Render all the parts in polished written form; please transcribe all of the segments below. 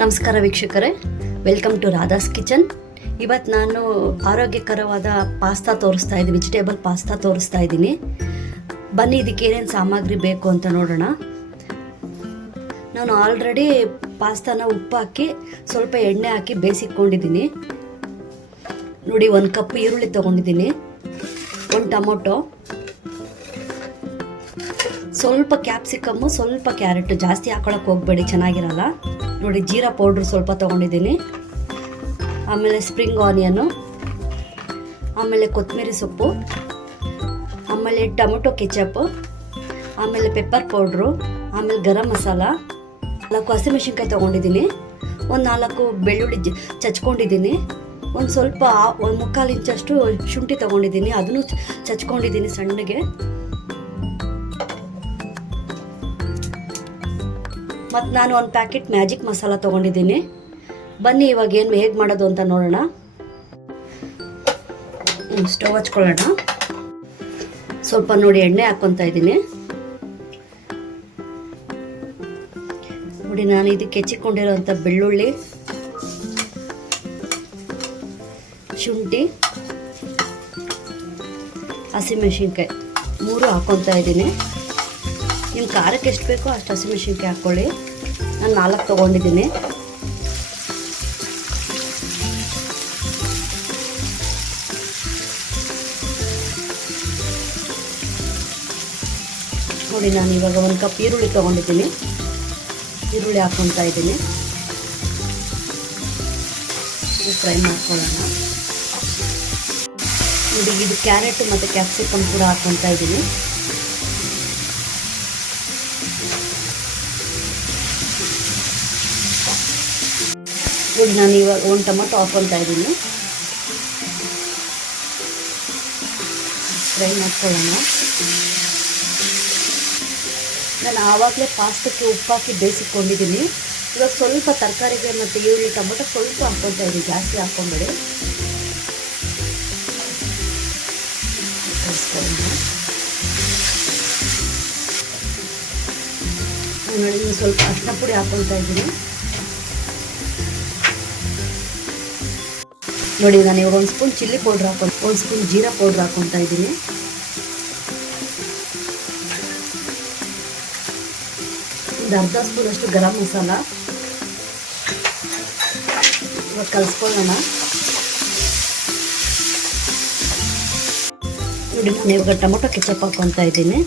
ನಮಸ್ಕಾರ ವೀಕ್ಷಕರೇ, welcome to Radha's kitchen. ಇವತ್ತು ನಾನು ಆರೋಗ್ಯಕರವಾದ ಪಾಸ್ತಾ ತೋರಿಸ್ತಾ ಇದ್ದೀನಿ, ವೆಜಿಟೇಬಲ್ ಪಾಸ್ತಾ ತೋರಿಸ್ತಾ ಇದ್ದೀನಿ. ಬನ್ನಿ ಇದಕ್ಕೆ ಏನೇನು ಸಾಮಗ್ರಿ ಬೇಕು ಅಂತ ನೋಡೋಣ. ನಾನು ಆಲ್ರೆಡಿ ಪಾಸ್ತಾನ ಉಪ್ಪು ಹಾಕಿ ಸ್ವಲ್ಪ ಎಣ್ಣೆ ಹಾಕಿ ಬೇಯಿಸಿಕೊಂಡಿದ್ದೀನಿ. ನೋಡಿ, 1 ಕಪ್ ಈರುಳ್ಳಿ ತೊಗೊಂಡಿದ್ದೀನಿ, 1 ಟೊಮೊಟೊ, ಸ್ವಲ್ಪ ಕ್ಯಾಪ್ಸಿಕಮ್ಮು, ಸ್ವಲ್ಪ ಕ್ಯಾರೆಟ್. ಜಾಸ್ತಿ ಹಾಕೊಳಕ್ಕೆ ಹೋಗಬೇಡಿ, ಚೆನ್ನಾಗಿರಲ್ಲ. ನೋಡಿ, ಜೀರಾ ಪೌಡ್ರ್ ಸ್ವಲ್ಪ ತೊಗೊಂಡಿದ್ದೀನಿ, ಆಮೇಲೆ ಸ್ಪ್ರಿಂಗ್ ಆನಿಯನ್ನು, ಆಮೇಲೆ ಕೊತ್ತಂಬರಿ ಸೊಪ್ಪು, ಆಮೇಲೆ ಟೊಮೊಟೊ ಕೆಚಪ್ಪು, ಆಮೇಲೆ ಪೆಪ್ಪರ್ ಪೌಡ್ರು, ಆಮೇಲೆ ಗರಂ ಮಸಾಲ, 4 ಹಸಿಮೆಣಸಿನ್ಕಾಯಿ ತೊಗೊಂಡಿದ್ದೀನಿ, 4 ಬೆಳ್ಳುಳ್ಳಿ ಚಚ್ಕೊಂಡಿದ್ದೀನಿ, ಸ್ವಲ್ಪ 1/4 ಇಂಚಷ್ಟು ಶುಂಠಿ ತೊಗೊಂಡಿದ್ದೀನಿ, ಅದನ್ನು ಚಚ್ಕೊಂಡಿದ್ದೀನಿ ಸಣ್ಣಗೆ. ಮತ್ತು ನಾನು 1 ಪ್ಯಾಕೆಟ್ ಮ್ಯಾಜಿಕ್ ಮಸಾಲ ತೊಗೊಂಡಿದ್ದೀನಿ. ಬನ್ನಿ ಇವಾಗ ಹೇಗೆ ಮಾಡೋದು ಅಂತ ನೋಡೋಣ. ಸ್ಟವ್ ಹಚ್ಕೊಳ್ಳೋಣ. ಸ್ವಲ್ಪ ನೋಡಿ ಎಣ್ಣೆ ಹಾಕ್ಕೊತಾ ಇದ್ದೀನಿ. ನೋಡಿ, ನಾನು ಇದಕ್ಕೆ ಹೆಚ್ಚಿಕೊಂಡಿರೋಂಥ ಬೆಳ್ಳುಳ್ಳಿ, ಶುಂಠಿ, ಹಸಿಮೆಣಸಿನ್ಕಾಯಿ 3 ಹಾಕ್ಕೊತಾ ಇದ್ದೀನಿ. ನಿಮ್ಮ ಖಾರಕ್ಕೆ ಎಷ್ಟು ಬೇಕೋ ಅಷ್ಟು ಹಸಿಮೆಣಸಿನ್ಕಾಯಿ ಹಾಕ್ಕೊಳ್ಳಿ. ನಾನು 4 ತೊಗೊಂಡಿದ್ದೀನಿ. ನೋಡಿ, ನಾನು ಇವಾಗ 1 ಕಪ್ ಈರುಳ್ಳಿ ತೊಗೊಂಡಿದ್ದೀನಿ, ಈರುಳ್ಳಿ ಹಾಕ್ಕೊತಾ ಇದ್ದೀನಿ. ಫ್ರೈ ಮಾಡ್ಕೊಳ್ಳೋಣ. ನೋಡಿ, ಇದು ಕ್ಯಾರೆಟ್ ಮತ್ತು ಕ್ಯಾಪ್ಸಿಕಮ್ ಕೂಡ ಹಾಕ್ಕೊತಾ ಇದ್ದೀನಿ. ನೋಡಿ, ನಾನು ಇವಾಗ 1 ಟೊಮೊಟೊ ಹಾಕ್ಕೊತಾ ಇದ್ದೀನಿ. ಫ್ರೈ ಮಾಡ್ಕೊಳ್ಳೋಣ. ನಾನು ಆವಾಗಲೇ ಪಾಸ್ತಾಕ್ಕೆ ಉಪ್ಪು ಹಾಕಿ ಬೇಯಿಸಿಕೊಂಡಿದ್ದೀನಿ. ಇವಾಗ ಸ್ವಲ್ಪ ತರಕಾರಿಗೆ ಮತ್ತು ಈರುಳ್ಳಿ ಟೊಮೊಟೊ ಸ್ವಲ್ಪ ಹಾಕ್ಕೊತಾ ಇದ್ದೀನಿ, ಜಾಸ್ತಿ ಹಾಕ್ಕೊಂಬೇಡಿ. ನೋಡಿ, ಸ್ವಲ್ಪ ಅರಿಶಿನ ಪುಡಿ ಹಾಕ್ಕೊತಾ ಇದ್ದೀನಿ. ನೋಡಿ, ನಾನು ಇವಾಗ 1 spoon chilli powder 1 spoon jeera powder ಹಾಕ್ಕೊತಾ ಇದ್ದೀನಿ. ಒಂದು ಅರ್ಧ ಸ್ಪೂನ್ ಅಷ್ಟು ಗರಂ ಮಸಾಲ. ಇವಾಗ ಕಲಿಸ್ಕೊಳ್ಳೋಣ. ನೋಡಿ, ನಾನು ಇವಾಗ ಟೊಮೊಟೊ ಕೆಚಪ್ ಹಾಕ್ಕೊತಾ ಇದ್ದೀನಿ.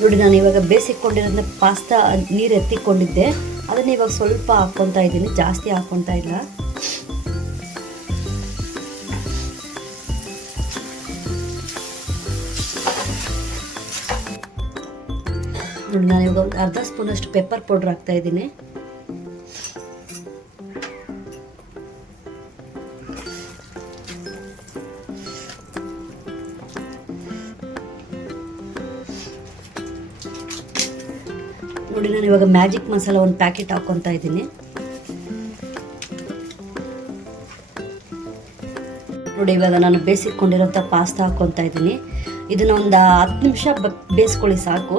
ನೋಡಿ, ನಾನು ಇವಾಗ ಬೇಯಿಸಿಕೊಂಡಿರೋದನ್ನ ಪಾಸ್ತಾ ನೀರು ಎತ್ತಿಕೊಂಡಿದ್ದೆ, ಅದನ್ನು ಇವಾಗ ಸ್ವಲ್ಪ ಹಾಕ್ಕೊತಾ ಇದ್ದೀನಿ, ಜಾಸ್ತಿ ಹಾಕ್ಕೊತಾ ಇಲ್ಲ. ನೋಡಿ, ನಾನು ಇವಾಗ ಒಂದು ಅರ್ಧ ಸ್ಪೂನ್ ಅಷ್ಟು ಪೆಪ್ಪರ್ ಪೌಡ್ರ್ ಹಾಕ್ತಾ ಇದ್ದೀನಿ. ನೋಡಿ, ನಾನು ಇವಾಗ ಮ್ಯಾಜಿಕ್ ಮಸಾಲ 1 ಪ್ಯಾಕೆಟ್ ಹಾಕ್ಕೊತಾ ಇದ್ದೀನಿ. ನೋಡಿ, ಇವಾಗ ನಾನು ಬೇಯಿಸಿಕೊಂಡಿರೋಂಥ ಪಾಸ್ತಾ ಹಾಕ್ಕೊತಾ ಇದ್ದೀನಿ. ಇದನ್ನ ಒಂದು 10 ನಿಮಿಷ ಬೇಯಿಸ್ಕೊಳ್ಳಿ ಸಾಕು.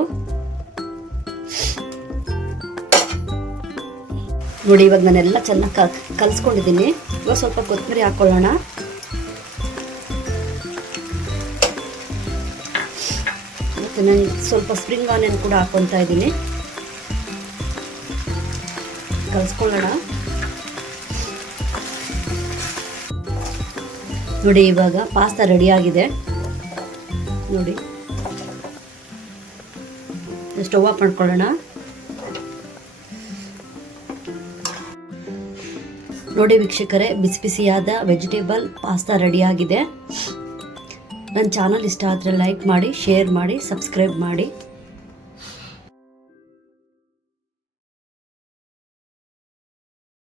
ನೋಡಿ, ಇವಾಗ ನಾನೆಲ್ಲ ಚೆನ್ನಾಗಿ ಕಲಿಸ್ಕೊಂಡಿದ್ದೀನಿ. ಇವಾಗ ಸ್ವಲ್ಪ ಕೊತ್ತಂಬರಿ ಹಾಕ್ಕೊಳ್ಳೋಣ. ಮತ್ತು ನಾನು ಸ್ವಲ್ಪ ಸ್ಪ್ರಿಂಗ್ ಆನಿಯನ್ ಕೂಡ ಹಾಕ್ಕೊತಾ ಇದ್ದೀನಿ. ಕಲಿಸ್ಕೊಳ್ಳೋಣ. ನೋಡಿ, ಇವಾಗ ಪಾಸ್ತಾ ರೆಡಿಯಾಗಿದೆ. ನೋಡಿ, ಸ್ಟವ್ ಆಫ್ ಮಾಡ್ಕೊಳ್ಳೋಣ. ನೋಡಿ ವೀಕ್ಷಕರೇ, ಬಿಸಿ ಬಿಸಿಯಾದ ವೆಜಿಟೇಬಲ್ ಪಾಸ್ತಾ ರೆಡಿಯಾಗಿದೆ. ನನ್ನ ಚಾನಲ್ ಇಷ್ಟ ಆದರೆ ಲೈಕ್ ಮಾಡಿ, ಶೇರ್ ಮಾಡಿ, ಸಬ್ಸ್ಕ್ರೈಬ್ ಮಾಡಿ.